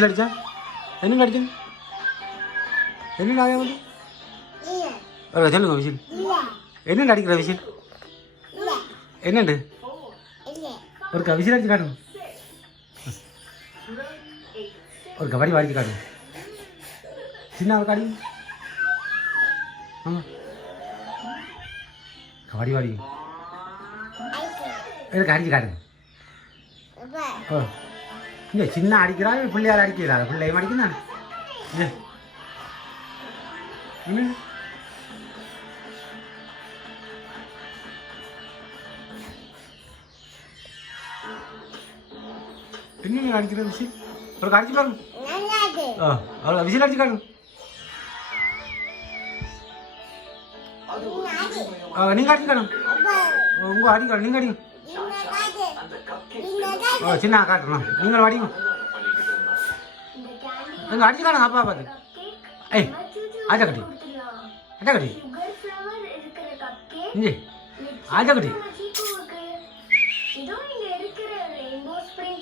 അടിച്ചാ എന്നും അടിക്കുന്നു എന്നും അറിയാൻ മതി ചൊല്ലുங்க വിശിൽ എന്നുണ്ട് അടിக்கிற വിശിൽ എന്നുണ്ട് ഒരു വിശിൽ അടിച്ച് കാട്ടുന്നു ஒரு கபடி வாடிச்சு காட்டு சின்ன ஒரு காடி ஆமாம் கபடி வாடி எதுக்கு அடிச்சு காட்டுங்க ஓ இல்லை சின்ன அடிக்கிறாள் பிள்ளையார் அடிக்கிறாள் பிள்ளையும் அடிக்கிறான் என்ன என்ன அடிக்கிற விஷயம் ஒரு அடிச்சு பாருங்க அவ்வளோ விசில் அடிச்சு காட்டுங்க நீங்கள் அடிச்சு காட்டுங்க உங்கள் அடிக்க நீங்கள் அடிங்க சின்ன காட்டணும் நீங்கள் அடிங்க நீங்கள் அடிச்சு காட்டுங்க அப்பா பார்த்து ஏய் ஆஜா கட்டி இங்கே ஆஜா கட்டி